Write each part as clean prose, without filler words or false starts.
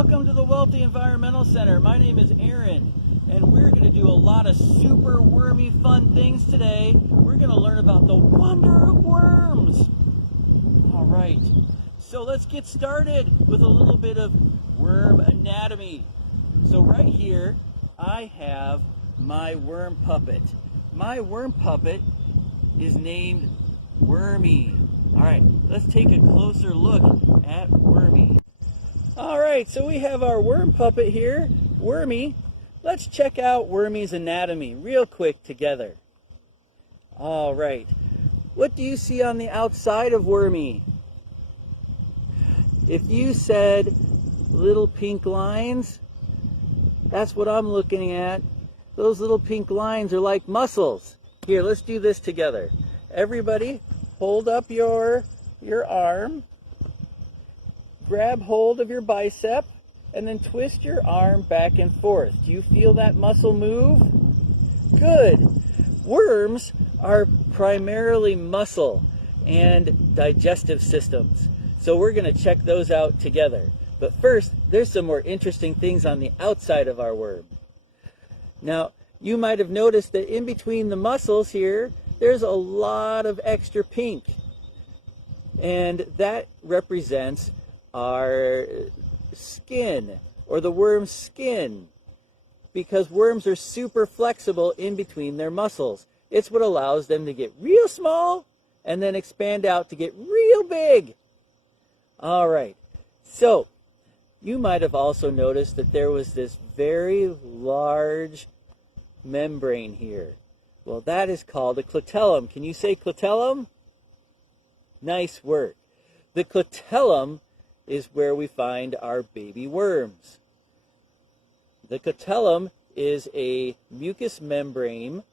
welcome to the Welty Environmental Center. My name is Aaron, and we're going to do a lot of super wormy fun things today. We're going to learn about the wonder of worms. All right, so let's get started with a little bit of worm anatomy. So right here, I have my worm puppet. My worm puppet is named Wormy. All right, let's take a closer look at Wormy. All right, so we have our worm puppet here, Wormy. Let's check out Wormy's anatomy real quick together. All right, what do you see on the outside of Wormy? If you said little pink lines, that's what I'm looking at. Those little pink lines are like muscles. Here, let's do this together. Everybody, hold up your arm. Grab hold of your bicep and then twist your arm back and forth. Do you feel that muscle move? Good. Worms are primarily muscle and digestive systems. So we're going to check those out together. But first, there's some more interesting things on the outside of our worm. Now, you might have noticed that in between the muscles here, there's a lot of extra pink. And that represents our skin, or the worm's skin, because worms are super flexible in between their muscles. It's what allows them to get real small and then expand out to get real big. All right, so you might have also noticed that there was this very large membrane here. Well, that is called a clitellum. Can you say clitellum? Nice work. The clitellum is where we find our baby worms. The clitellum is a mucous membrane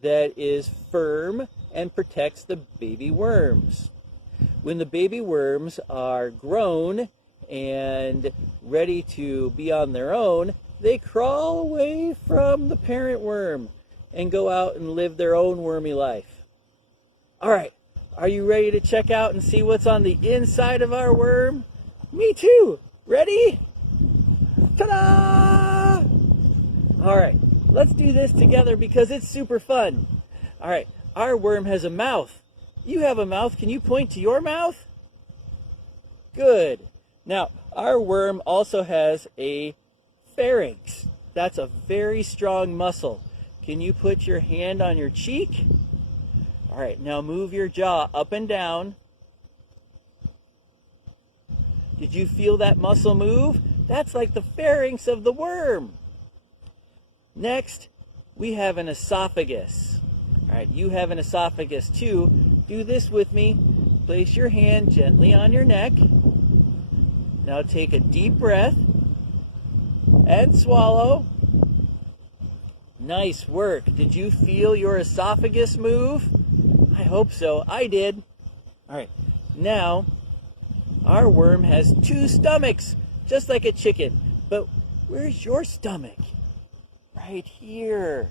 that is firm and protects the baby worms. When the baby worms are grown and ready to be on their own, they crawl away from the parent worm and go out and live their own wormy life. All right. Are you ready to check out and see what's on the inside of our worm? Me too. Ready? Ta-da! All right, let's do this together because it's super fun. All right, our worm has a mouth. You have a mouth. Can you point to your mouth? Good. Now, our worm also has a pharynx. That's a very strong muscle. Can you put your hand on your cheek? All right, now move your jaw up and down. Did you feel that muscle move? That's like the pharynx of the worm. Next, we have an esophagus. All right, you have an esophagus too. Do this with me. Place your hand gently on your neck. Now take a deep breath and swallow. Nice work. Did you feel your esophagus move? I hope so. I did. All right. Now, our worm has two stomachs, just like a chicken. But where's your stomach? Right here.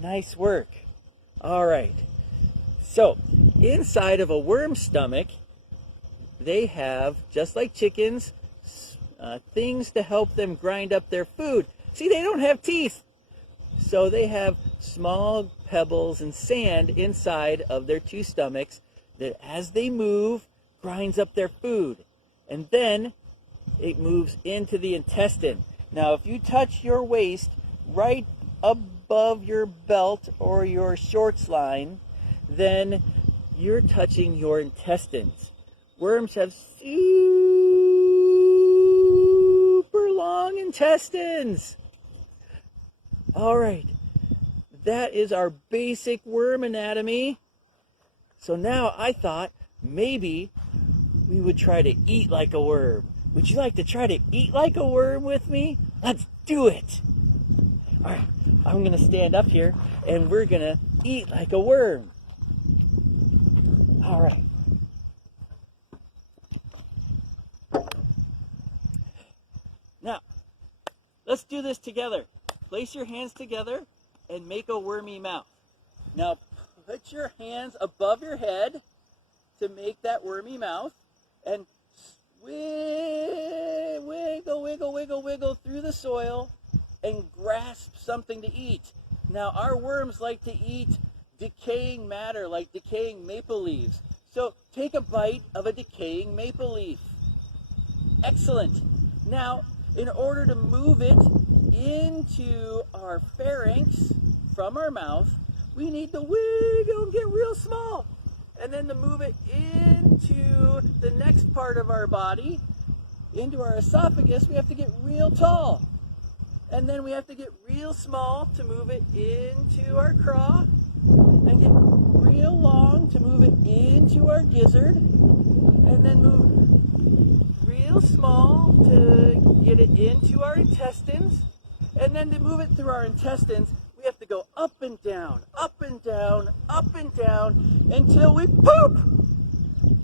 Nice work. All right. So, inside of a worm's stomach, they have, just like chickens, things to help them grind up their food. See, they don't have teeth. So they have small pebbles and sand inside of their two stomachs that as they move, grinds up their food. And then it moves into the intestine. Now, if you touch your waist right above your belt or your shorts line, then you're touching your intestines. Worms have super long intestines. All right, that is our basic worm anatomy. So now I thought maybe we would try to eat like a worm. Would you like to try to eat like a worm with me? Let's do it. All right, I'm gonna stand up here and we're gonna eat like a worm. All right. Now, let's do this together. Place your hands together and make a wormy mouth. Now, put your hands above your head to make that wormy mouth and wiggle, wiggle, wiggle, wiggle through the soil and grasp something to eat. Now, our worms like to eat decaying matter, like decaying maple leaves. So take a bite of a decaying maple leaf. Excellent. Now, in order to move it into our pharynx from our mouth, we need to wiggle and get real small. And then to move it into the next part of our body, into our esophagus, we have to get real tall. And then we have to get real small to move it into our craw, and get real long to move it into our gizzard, and then move real small to get it into our intestines, and then to move it through our intestines, we have to go up and down, up and down, up and down, until we poop!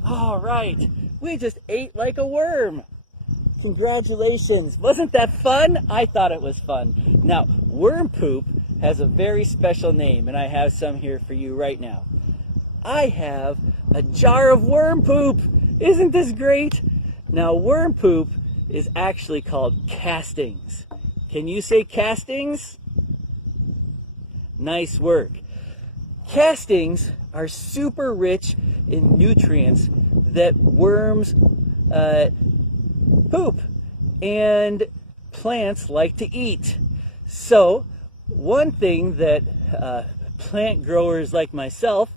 All right, we just ate like a worm. Congratulations. Wasn't that fun? I thought it was fun. Now, worm poop has a very special name, and I have some here for you right now. I have a jar of worm poop. Isn't this great? Now, worm poop is actually called castings. Can you say castings? Nice work. Castings are super rich in nutrients that worms poop and plants like to eat. So one thing that plant growers like myself,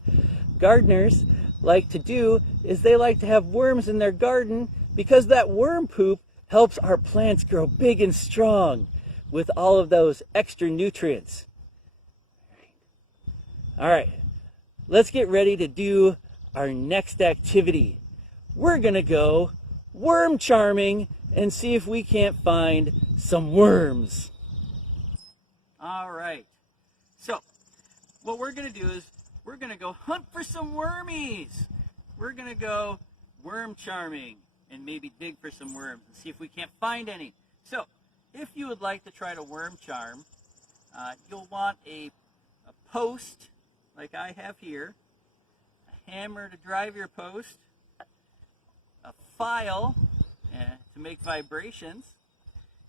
gardeners, like to do is they like to have worms in their garden, because that worm poop helps our plants grow big and strong with all of those extra nutrients. All right, let's get ready to do our next activity. We're gonna go worm charming and see if we can't find some worms. All right, so what we're gonna do is we're gonna go hunt for some wormies. We're gonna go worm charming and maybe dig for some worms and see if we can't find any. So if you would like to try to worm charm, you'll want a post like I have here, a hammer to drive your post, a file to make vibrations,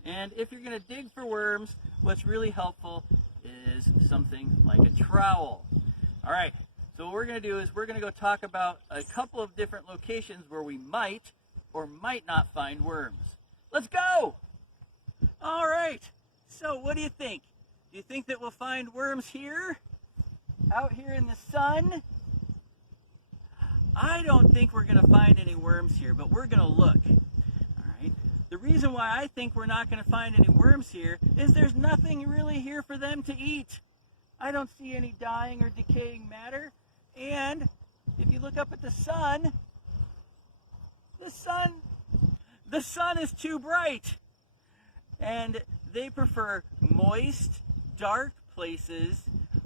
and if you're going to dig for worms, what's really helpful is something like a trowel. All right, so what we're going to do is we're going to go talk about a couple of different locations where we might or might not find worms. Let's go! All right, so what do you think? Do you think that we'll find worms here? Out here in the sun? I don't think we're going to find any worms here, but we're going to look. All right. The reason why I think we're not going to find any worms here is there's nothing really here for them to eat. I don't see any dying or decaying matter. And if you look up at the sun is too bright. And they prefer moist, dark places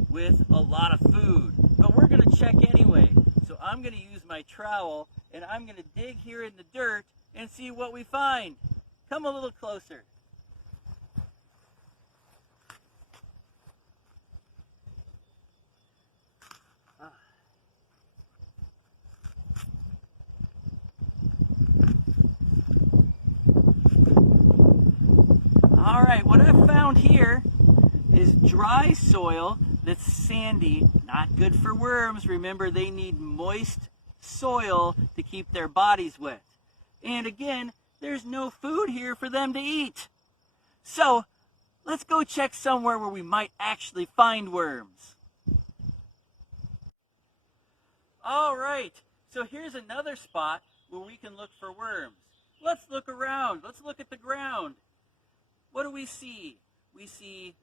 with a lot of food. But we're going to check anyway. So I'm going to use my trowel and I'm going to dig here in the dirt and see what we find. Come a little closer. All right, what I've found here is dry soil that's sandy, not good for worms. Remember, they need moist soil to keep their bodies wet. And again, there's no food here for them to eat. So let's go check somewhere where we might actually find worms. All right, so here's another spot where we can look for worms. Let's look around. Let's look at the ground. What do we see? We see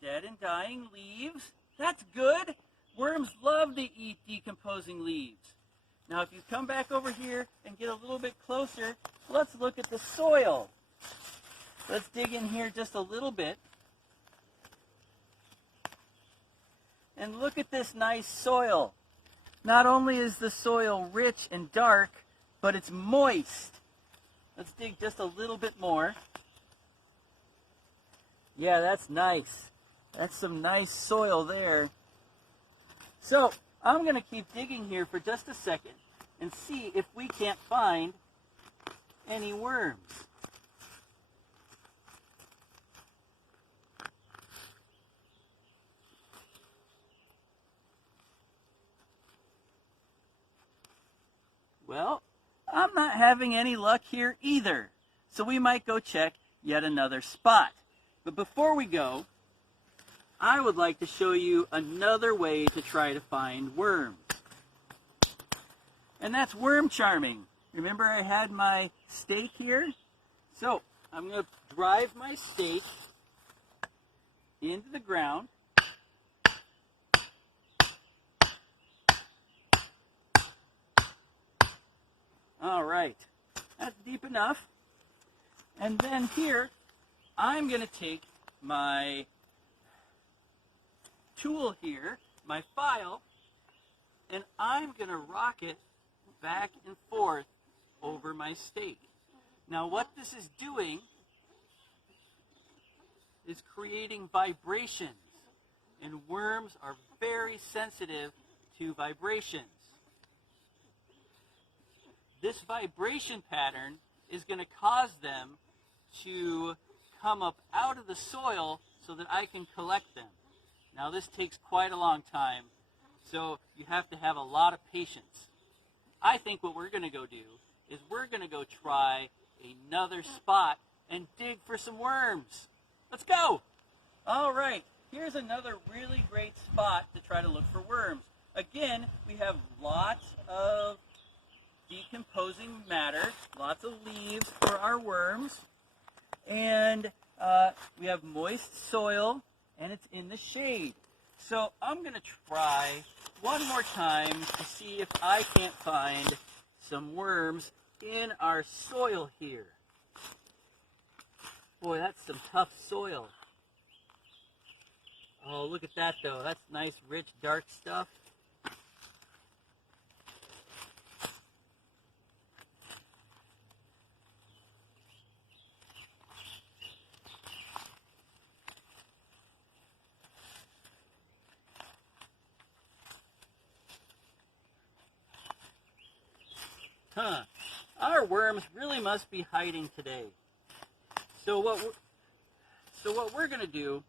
dead and dying leaves. That's good. Worms love to eat decomposing leaves. Now, if you come back over here and get a little bit closer, let's look at the soil. Let's dig in here just a little bit. And look at this nice soil. Not only is the soil rich and dark, but it's moist. Let's dig just a little bit more. Yeah, that's nice. That's some nice soil there. So I'm going to keep digging here for just a second and see if we can't find any worms. Well, I'm not having any luck here either, so we might go check yet another spot. But before we go, I would like to show you another way to try to find worms. And that's worm charming. Remember I had my stake here? So I'm going to drive my stake into the ground. All right, that's deep enough. And then here, I'm going to take my tool here, my file, and I'm going to rock it back and forth over my stake. Now what this is doing is creating vibrations, and worms are very sensitive to vibrations. This vibration pattern is going to cause them to come up out of the soil so that I can collect them. Now this takes quite a long time, so you have to have a lot of patience. I think what we're going to go do is we're going to go try another spot and dig for some worms. Let's go! All right, here's another really great spot to try to look for worms. Again, we have lots of decomposing matter, lots of leaves for our worms, and we have moist soil, and it's in the shade. So I'm going to try one more time to see if I can't find some worms in our soil here. Boy, that's some tough soil. Oh, look at that though. That's nice, rich, dark stuff. Our worms really must be hiding today. So what we're going to do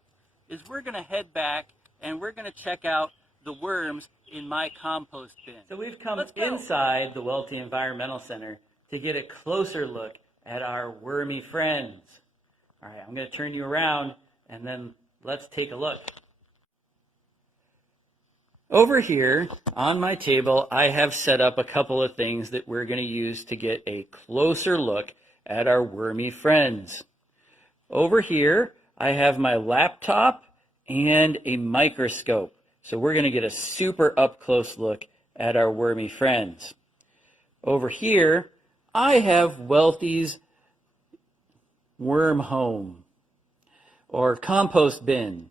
is we're going to head back and we're going to check out the worms in my compost bin. So we've come inside the Welty Environmental Center to get a closer look at our wormy friends. All right, I'm going to turn you around and then let's take a look. Over here on my table, I have set up a couple of things that we're going to use to get a closer look at our wormy friends. Over here, I have my laptop and a microscope. So we're going to get a super up-close look at our wormy friends. Over here, I have Welty's worm home or compost bin.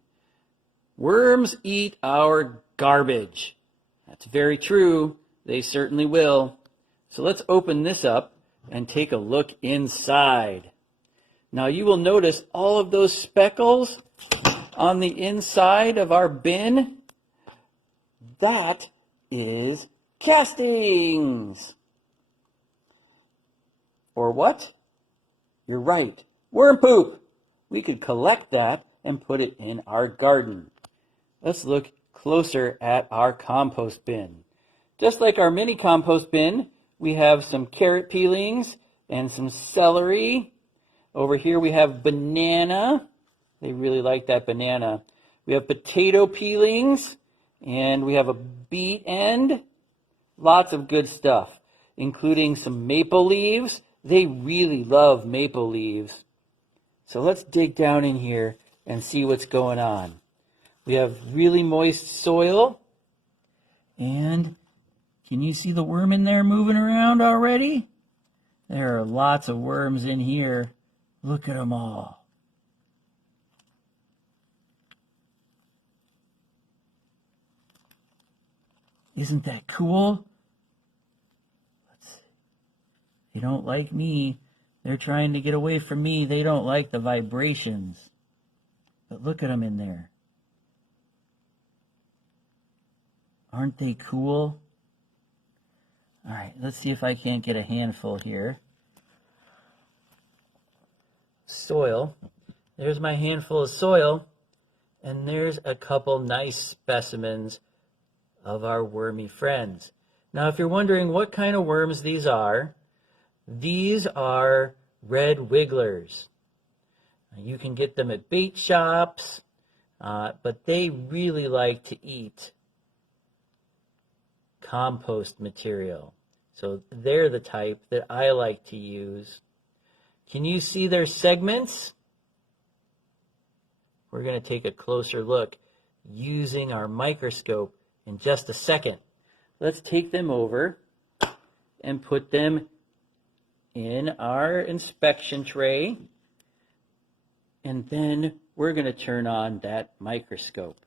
Worms eat our garbage. That's very true. They certainly will. So let's open this up and take a look inside. Now you will notice all of those speckles on the inside of our bin. That is castings. Or what? You're right. Worm poop. We could collect that and put it in our garden. Let's look closer at our compost bin. Just like our mini compost bin, we have some carrot peelings and some celery. Over here we have banana. They really like that banana. We have potato peelings, and we have a beet end. Lots of good stuff, including some maple leaves. They really love maple leaves. So let's dig down in here and see what's going on. We have really moist soil. And can you see the worm in there moving around already? There are lots of worms in here. Look at them all. Isn't that cool? They don't like me. They're trying to get away from me. They don't like the vibrations. But look at them in there. Aren't they cool? All right, let's see if I can't get a handful here. soil. There's my handful of soil, and there's a couple nice specimens of our wormy friends. Now, if you're wondering what kind of worms these are red wigglers. You can get them at bait shops, but they really like to eat compost material. So they're the type that I like to use. Can you see their segments? We're going to take a closer look using our microscope in just a second. Let's take them over and put them in our inspection tray. And then we're going to turn on that microscope.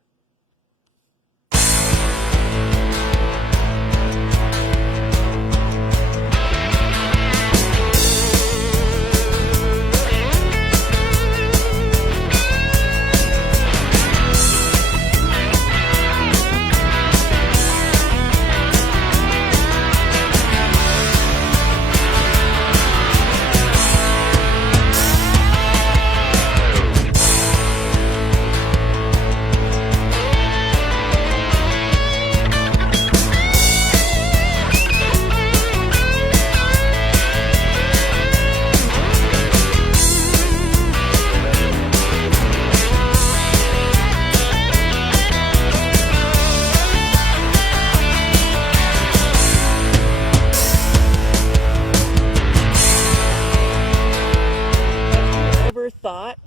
Thought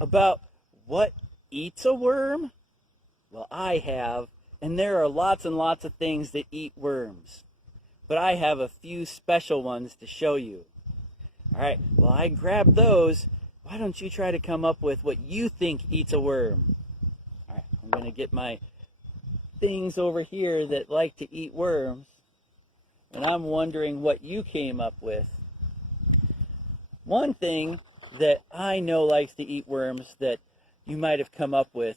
about what eats a worm? Well, I have, and there are lots and lots of things that eat worms, but I have a few special ones to show you. All right, well, I grabbed those. Why don't you try to come up with what you think eats a worm? All right, I'm going to get my things over here that like to eat worms, and I'm wondering what you came up with. One thing that I know likes to eat worms that you might have come up with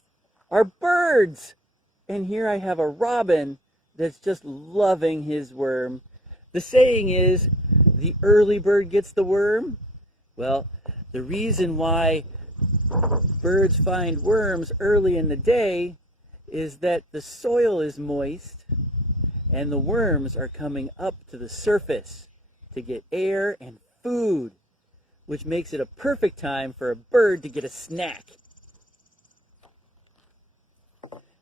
are birds. And here I have a robin that's just loving his worm. The saying is, the early bird gets the worm. Well, the reason why birds find worms early in the day is that the soil is moist and the worms are coming up to the surface to get air and food, which makes it a perfect time for a bird to get a snack.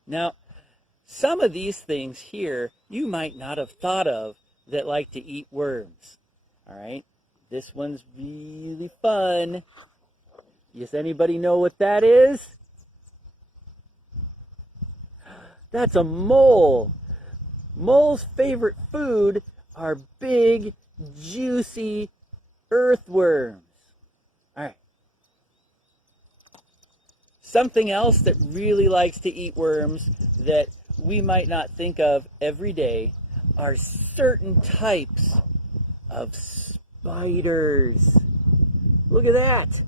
Now, some of these things here you might not have thought of that like to eat worms. All right, this one's really fun. Does anybody know what that is? That's a mole. Mole's favorite food are big, juicy earthworms. All right. Something else that really likes to eat worms that we might not think of every day are certain types of spiders. Look at that.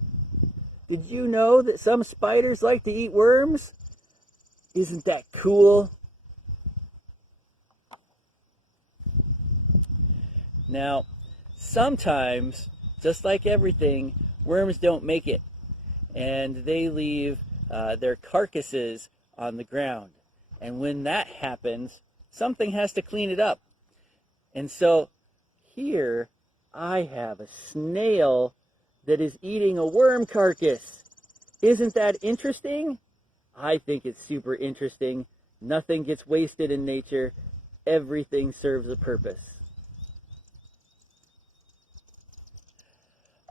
Did you know that some spiders like to eat worms? Isn't that cool? Now, sometimes, just like everything, worms don't make it, and they leave their carcasses on the ground. And when that happens, something has to clean it up. And so here I have a snail that is eating a worm carcass. Isn't that interesting? I think it's super interesting. Nothing gets wasted in nature. Everything serves a purpose.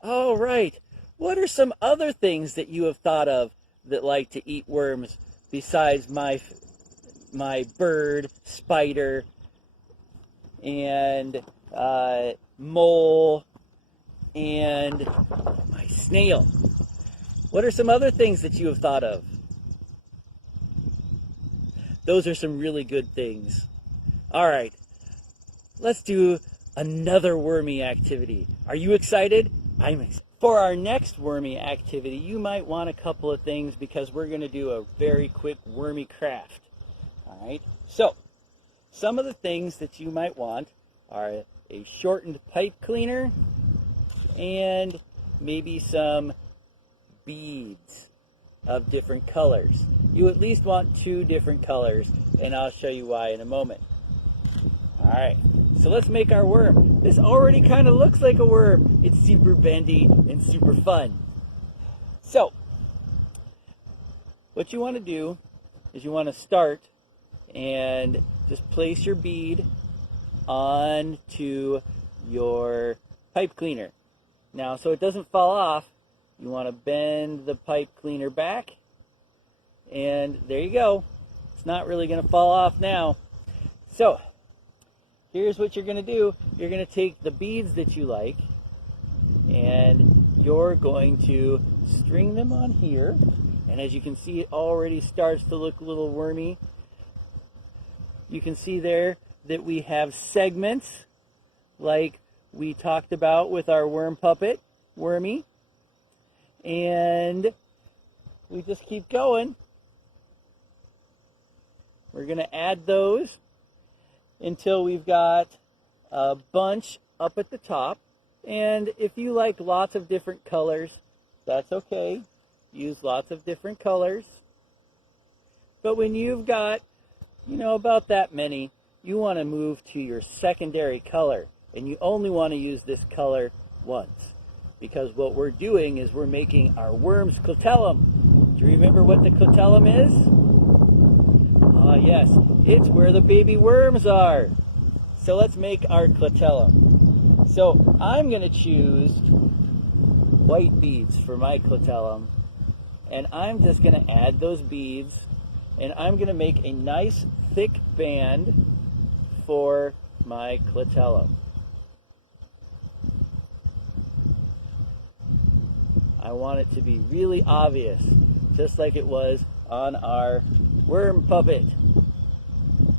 All right, what are some other things that you have thought of that like to eat worms besides my bird, spider, and mole, and my snail? What are some other things that you have thought of? Those are some really good things. All right, let's do another wormy activity. Are you excited? I'm excited. For our next wormy activity, you might want a couple of things because we're going to do a very quick wormy craft. All right, so some of the things that you might want are a shortened pipe cleaner and maybe some beads of different colors. You at least want 2 different colors, and I'll show you why in a moment. All right, so let's make our worm. This already kind of looks like a worm. It's super bendy and super fun. So, what you want to do is you want to start and just place your bead onto your pipe cleaner. Now, so it doesn't fall off, you want to bend the pipe cleaner back, and there you go. It's not really going to fall off now. So, here's what you're going to do. You're going to take the beads that you like, and you're going to string them on here. And as you can see, it already starts to look a little wormy. You can see there that we have segments like we talked about with our worm puppet, Wormy. And we just keep going. We're going to add those until we've got a bunch up at the top. And if you like lots of different colors, that's okay. Use lots of different colors. But when you've got, about that many, you want to move to your secondary color. And you only want to use this color once. Because what we're doing is we're making our worm's clitellum. Do you remember what the clitellum is? Ah, yes, it's where the baby worms are. So let's make our clitellum. So I'm going to choose white beads for my clitellum. And I'm just going to add those beads. And I'm going to make a nice thick band for my clitellum. I want it to be really obvious, just like it was on our worm puppet.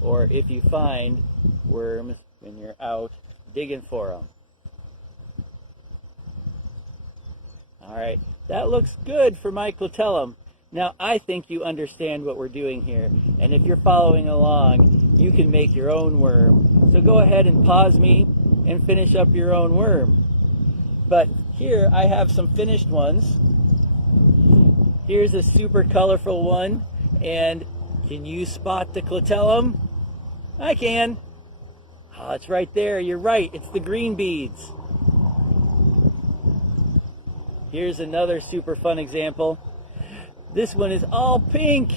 Or if you find worms when you're out digging for them. All right, that looks good for my clitellum. Now, I think you understand what we're doing here. And if you're following along, you can make your own worm. So go ahead and pause me and finish up your own worm. But here I have some finished ones. Here's a super colorful one. And can you spot the clitellum? I can. Oh, it's right there. You're right. It's the green beads. Here's another super fun example. This one is all pink.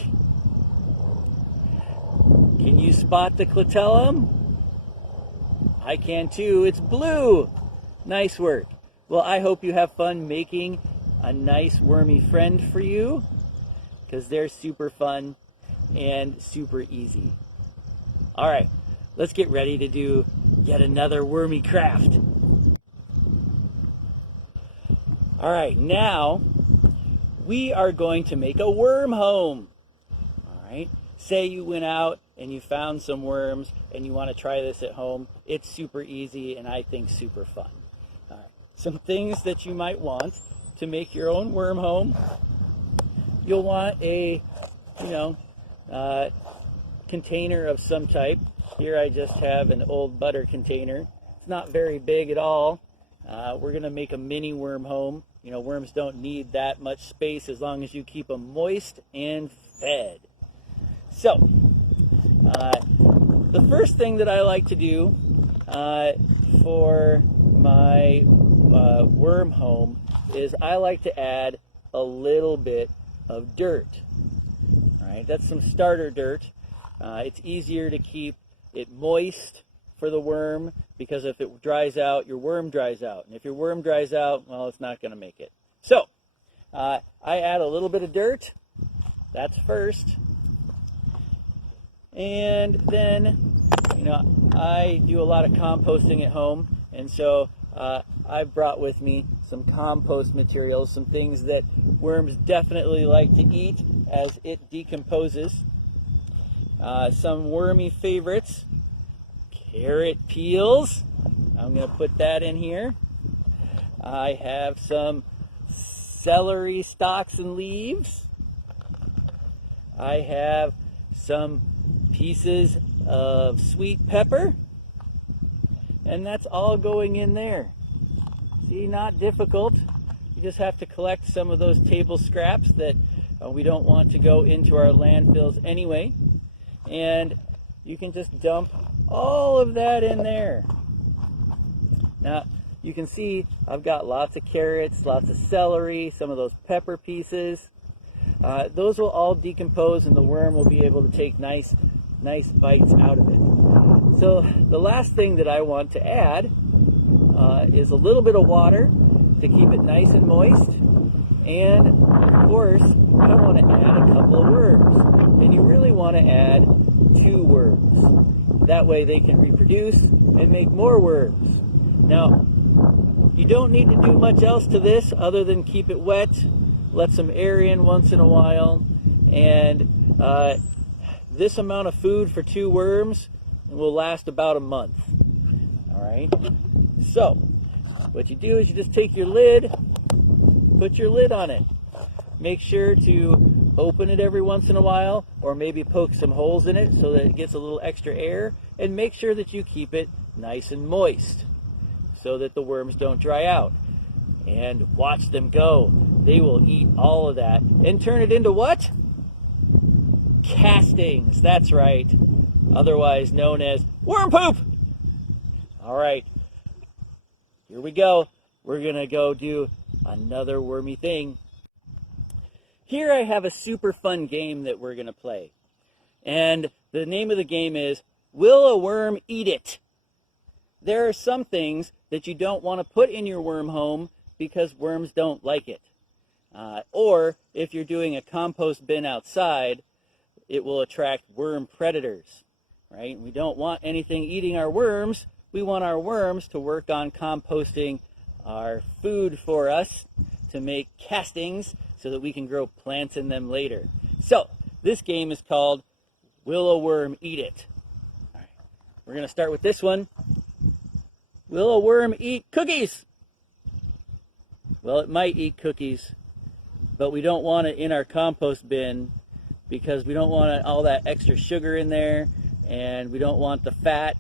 Can you spot the clitellum? I can too. It's blue. Nice work. Well, I hope you have fun making a nice wormy friend for you, because they're super fun and super easy. All right, let's get ready to do yet another wormy craft. All right, now we are going to make a worm home. All right, say you went out and you found some worms and you want to try this at home. It's super easy and I think super fun. All right, some things that you might want to make your own worm home. You'll want a, container of some type. Here I just have an old butter container. It's not very big at all. We're going to make a mini worm home. Worms don't need that much space as long as you keep them moist and fed. So, the first thing that I like to do for my worm home is I like to add a little bit of dirt. All right, that's some starter dirt. It's easier to keep it moist for the worm, because if it dries out, your worm dries out. And if your worm dries out, well, it's not going to make it. So, I add a little bit of dirt. That's first. And then, I do a lot of composting at home. And so, I've brought with me some compost materials, some things that worms definitely like to eat as it decomposes. Some wormy favorites. Carrot peels. I'm going to put that in here. I have some celery stalks and leaves. I have some pieces of sweet pepper. And that's all going in there. See, not difficult. You just have to collect some of those table scraps that we don't want to go into our landfills anyway. And you can just dump all of that in there. Now, you can see I've got lots of carrots, lots of celery, some of those pepper pieces. Those will all decompose and the worm will be able to take nice bites out of it. So the last thing that I want to add is a little bit of water to keep it nice and moist. And of course, I want to add a couple of worms. And you really want to add 2 worms. That way they can reproduce and make more worms. Now, you don't need to do much else to this other than keep it wet, let some air in once in a while, and this amount of food for 2 worms will last about a month. All right? So, what you do is you just take your lid, put your lid on it. Make sure to open it every once in a while, or maybe poke some holes in it so that it gets a little extra air, and make sure that you keep it nice and moist so that the worms don't dry out. And watch them go. They will eat all of that and turn it into what? Castings. That's right. Otherwise known as worm poop. All right. Here we go. We're going to go do another wormy thing. Here I have a super fun game that we're going to play. And the name of the game is, Will a Worm Eat It? There are some things that you don't want to put in your worm home because worms don't like it. Or if you're doing a compost bin outside, it will attract worm predators, right? We don't want anything eating our worms. We want our worms to work on composting our food for us to make castings so that we can grow plants in them later. So this game is called Will a Worm Eat It? All right. We're going to start with this one. Will a worm eat cookies? Well, it might eat cookies, but we don't want it in our compost bin because we don't want all that extra sugar in there, and we don't want the fat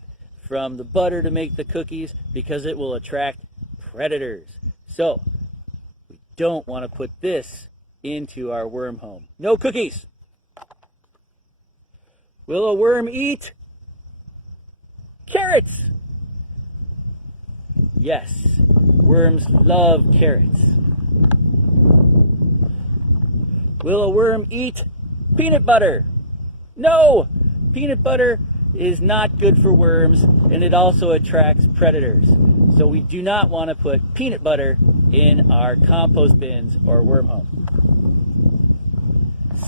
from the butter to make the cookies because it will attract predators. So we don't want to put this into our worm home. No cookies. Will a worm eat carrots? Yes, worms love carrots. Will a worm eat peanut butter? No, peanut butter is not good for worms, and it also attracts predators. So we do not want to put peanut butter in our compost bins or worm home.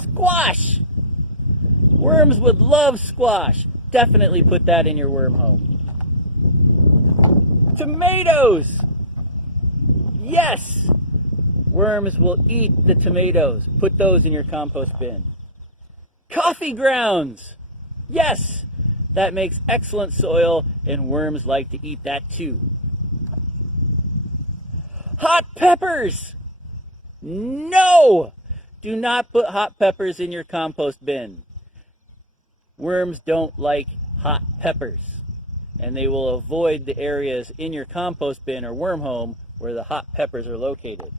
Squash! Worms would love squash. Definitely put that in your worm home. Tomatoes! Yes! Worms will eat the tomatoes. Put those in your compost bin. Coffee grounds! Yes! That makes excellent soil, and worms like to eat that too. Hot peppers! No! Do not put hot peppers in your compost bin. Worms don't like hot peppers, and they will avoid the areas in your compost bin or worm home where the hot peppers are located.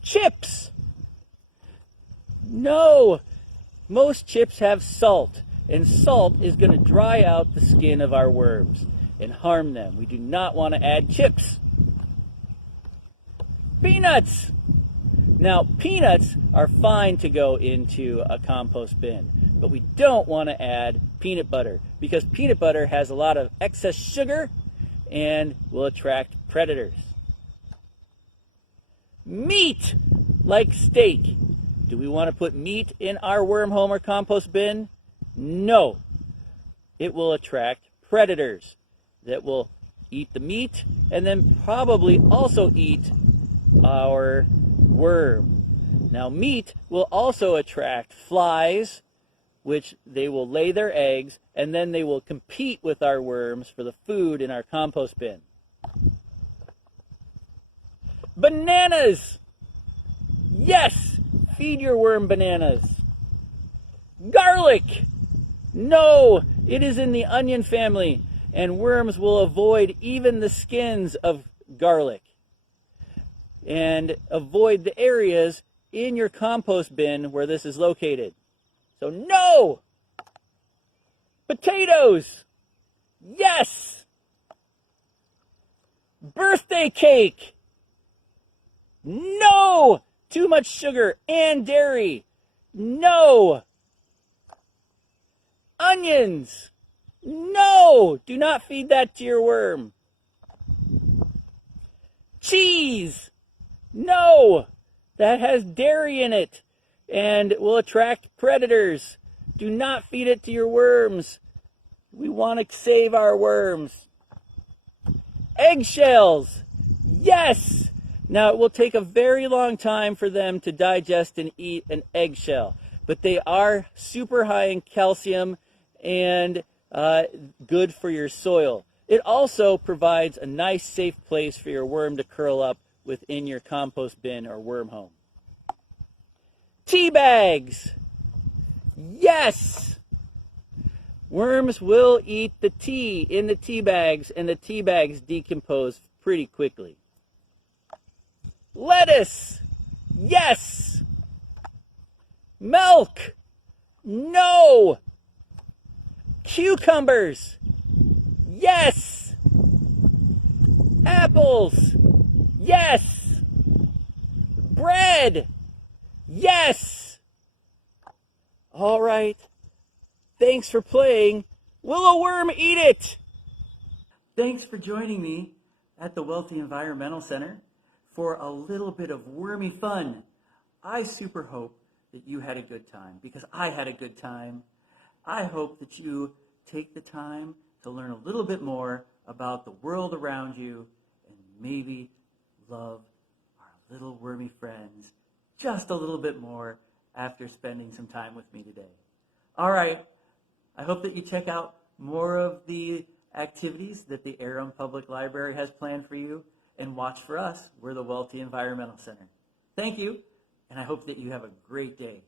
Chips! No! Most chips have salt, and salt is going to dry out the skin of our worms and harm them. We do not want to add chips. Peanuts! Now, peanuts are fine to go into a compost bin, but we don't want to add peanut butter because peanut butter has a lot of excess sugar and will attract predators. Meat, like steak. Do we want to put meat in our worm home or compost bin? No. It will attract predators that will eat the meat and then probably also eat our worm. Now, meat will also attract flies, which they will lay their eggs, and then they will compete with our worms for the food in our compost bin. Bananas! Yes! Feed your worm bananas. Garlic! No! It is in the onion family, and worms will avoid even the skins of garlic. and avoid the areas in your compost bin where this is located. So no! Potatoes! Yes! Birthday cake! No! Too much sugar and dairy. No! Onions! No! Do not feed that to your worm. Cheese! No! That has dairy in it and will attract predators. Do not feed it to your worms. We want to save our worms. Eggshells! Yes! Now, it will take a very long time for them to digest and eat an eggshell, but they are super high in calcium and good for your soil. It also provides a nice, safe place for your worm to curl up within your compost bin or worm home. Tea bags! Yes! Worms will eat the tea in the tea bags, and the tea bags decompose pretty quickly. Lettuce! Yes! Milk! No! Cucumbers! Yes! Apples! Yes! Bread! Yes! All right. Thanks for playing. Will a worm eat it? Thanks for joining me at the Welty Environmental Center for a little bit of wormy fun. I super hope that you had a good time because I had a good time. I hope that you take the time to learn a little bit more about the world around you and maybe love our little wormy friends just a little bit more after spending some time with me today. All right. I hope that you check out more of the activities that the Aram Public Library has planned for you, and watch for us. We're the Welty Environmental Center. Thank you, and I hope that you have a great day.